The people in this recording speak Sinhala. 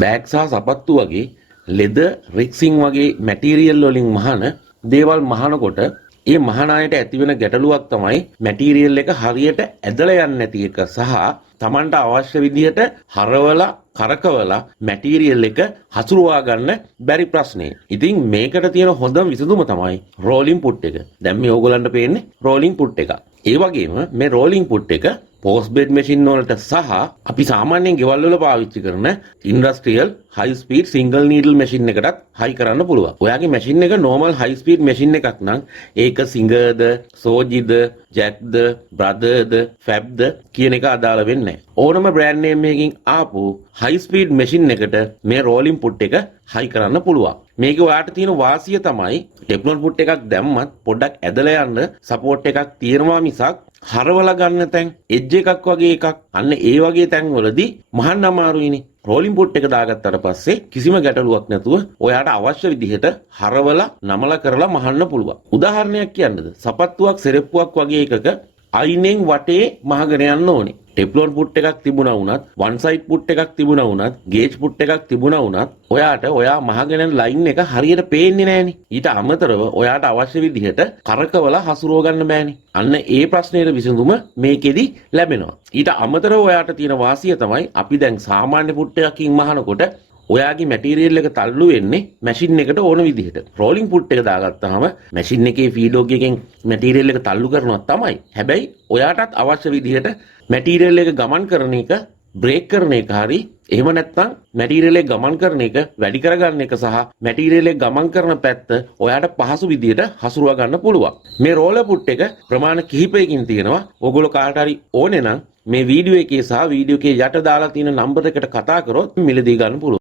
බෑග් සහ සපත්තු වගේ ලෙදර් රික්සින් වගේ මැටීරියල් වලින් මහන දේවල් මහනකොට ඒ මහන අයට ඇතිවෙන ගැටලුවක් තමයි මැටීරියල් එක හරියට ඇදලා යන්නේ නැති එක සහ Tamanට අවශ්‍ය විදිහට හරවලා කරකවලා මැටීරියල් එක හසුරුවා ගන්න බැරි ප්‍රශ්නේ. ඉතින් මේකට තියෙන හොඳම විසඳුම තමයි රෝලින් පුට් එක. දැන් මේ ඕගොල්ලන්ට පේන්නේ රෝලින් පුට් එක. ඒ වගේම මේ රෝලින් පුට් එක පෝස්ට් බෙඩ් මැෂින් වලට සහ අපි සාමාන්‍යයෙන් ගෙවල් වල පාවිච්චි කරන ඉන්ඩස්ට්‍රියල් හයි ස්පීඩ් සිංගල් නීඩල් මැෂින් එකටත් හයි කරන්න පුළුවන්. ඔයාගේ මැෂින් එක නෝමල් හයි ස්පීඩ් මැෂින් එකක් නම් ඒක සිංගර්ද, සෝජිද, ජැක්ද, බ්‍රදර්ද, ෆැබ්ද කියන එක අදාළ වෙන්නේ නැහැ. ඕනම බ්‍රෑන්ඩ් නේම් එකකින් ආපු හයි ස්පීඩ් මැෂින් එකට මේ රෝලින් පුට් එක හයි කරන්න පුළුවන්. මේක ඔයාට තියෙන වාසිය තමයි ටෙප්ලොන් පුට් එකක් දැම්මත් පොඩ්ඩක් ඇදලා යන්න සපෝට් එකක් තියෙනවා මිසක් හරවලා ගන්න තැන් එජ් එකක් වගේ එකක් අන්න ඒ වගේ තැන් වලදී මහන්න අමාරුයිනේ. රෝලින් පුට් එක දාගත්තට පස්සේ කිසිම ගැටලුවක් නැතුව ඔයාට අවශ්‍ය විදිහට හරවලා නමලා කරලා මහන්න පුළුවන්. උදාහරණයක් කියන්නද? සපත්තුවක් සෙරෙප්පුවක් වගේ එකක අයිනෙන් වටේ මහගෙන යන්න ඕනේ. ටෙප්ලොන් පුට් එකක් තිබුණා වුණත්, වන් සයිඩ් පුට් එකක් තිබුණා වුණත්, ගේජ් පුට් එකක් තිබුණා වුණත් ඔයාට ඔයා මහගෙන යන ලයින් එක හරියට පේන්නේ නැහනේ. ඊට අමතරව ඔයාට අවශ්‍ය විදිහට කරකවලා හසුරුව ගන්න බෑනේ. අන්න ඒ ප්‍රශ්නෙට විසඳුම මේකෙදි ලැබෙනවා. ඊට අමතරව ඔයාට තියෙන වාසිය තමයි අපි දැන් සාමාන්‍ය පුට් එකකින් මහනකොට ඔයාගේ මැටීරියල් එක තල්ලු වෙන්නේ මැෂින් එකට ඕන විදිහට. රෝලින් පුට් එක දාගත්තාම මැෂින් එකේ ෆීඩ්බැක් එකෙන් මැටීරියල් එක තල්ලු කරනවා තමයි. හැබැයි ඔයාටත් අවශ්‍ය විදිහට මැටීරියල් එක ගමන් කරන එක බ්‍රේක් කරන එක හරි එහෙම නැත්නම් මැටීරියල් එක ගමන් කරන එක වැඩි කරගන්න එක සහ මැටීරියල් එක ගමන් කරන පැත්ත ඔයාට පහසු විදිහට හසුරුවා ගන්න පුළුවන්. මේ රෝලර් පුට් එක ප්‍රමාණ කිහිපයකින් තියෙනවා. ඕගොල්ලෝ කාට හරි ඕනේ නම් මේ වීඩියෝ එකේ සහ වීඩියෝ එකේ යට දාලා තියෙන නම්බර් එකට කතා කරොත් මිලදී ගන්න පුළුවන්.